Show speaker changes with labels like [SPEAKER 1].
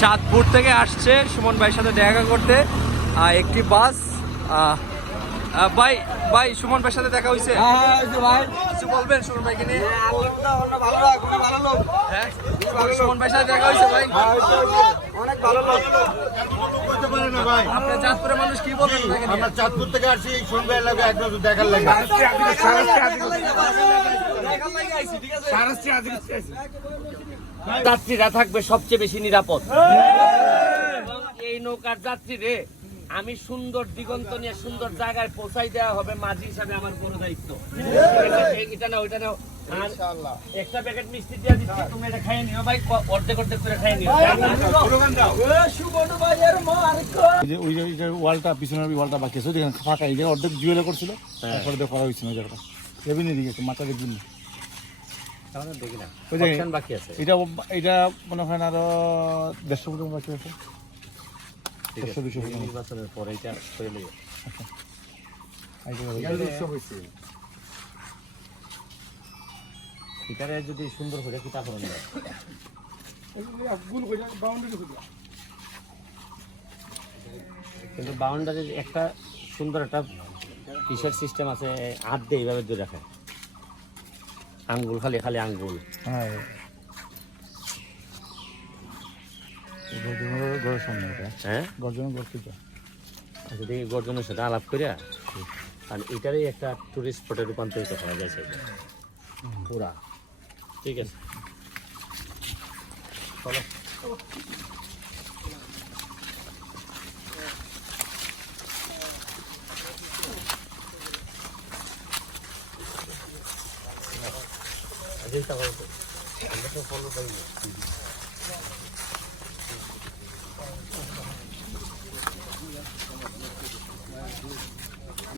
[SPEAKER 1] চাঁদপুর থেকে আসছে সুমন ভাইয়ের সাথে দেখা করতে। একটি বাস। ভাই ভাই সুমন ভাইয়ের সাথে দেখা হয়েছে
[SPEAKER 2] ভাই।
[SPEAKER 1] কিছু বলবেন সুমন ভাইকে নিয়ে?
[SPEAKER 2] ভালো লোক ভালো লোক।
[SPEAKER 1] হ্যাঁ সুমন ভাইয়ের সাথে দেখা হয়েছে ভাই?
[SPEAKER 2] অনেক ভালো লোক।
[SPEAKER 1] চাঁদপুরের মানুষ কি বলবেন
[SPEAKER 3] আমরা চাঁদপুর থেকে আসছি শুনবে লাগে একবার দেখার লাগে
[SPEAKER 4] যাত্রীরা থাকবে সবচেয়ে বেশি নিরাপদ। এই নৌকার যাত্রীরে আমি সুন্দর দিগন্ত নিয়ে সুন্দর জায়গায় পৌঁছাই দেওয়া হবে মাঝি হিসাবে আমার বড় দায়িত্ব। এই- এটা না ওইটা না একটা প্যাকেট মিষ্টি দিয়ে দিচ্ছি তুমি এটা খাইয়ে নিও ভাই অর্ধেক অর্ধেক করে খাইয়ে নিও।
[SPEAKER 5] ওই যে ওই যে ওই ওয়ালটা পিছনের ওই ওয়ালটা বাকি আছে ওই ফাঁকা এই জায়গায় অর্ধেক জুয়েলে করছিল তারপরে দিয়ে করা হয়েছিল ওই জায়গাটা। এমনি এটা এটা মনে হয় আরও দেড়শো ফুটের বাকি আছে। দেড়শো দুশো ফুটের
[SPEAKER 4] নির্বাচনের পরে এটা করে নিও এটারে যদি সুন্দর করে কিতা করেন না? কিন্তু বাউন্ডারির একটা সুন্দর একটা কিসের সিস্টেম আছে হাত দিয়ে এইভাবে ধরে রাখে। আঙ্গুল খালি খালি আঙ্গুল।
[SPEAKER 5] হ্যাঁ। গর্জনের সামনে
[SPEAKER 4] হ্যাঁ?
[SPEAKER 5] গর্জনের
[SPEAKER 4] গর্জনের সাথে আলাপ করিয়া আর এটারই একটা টুরিস্ট স্পটে রূপান্তরিত করা যায় সেটা। পুরা। ঠিক আছে। চলো। अजंता वालों को अंदर से फॉलो करेंगे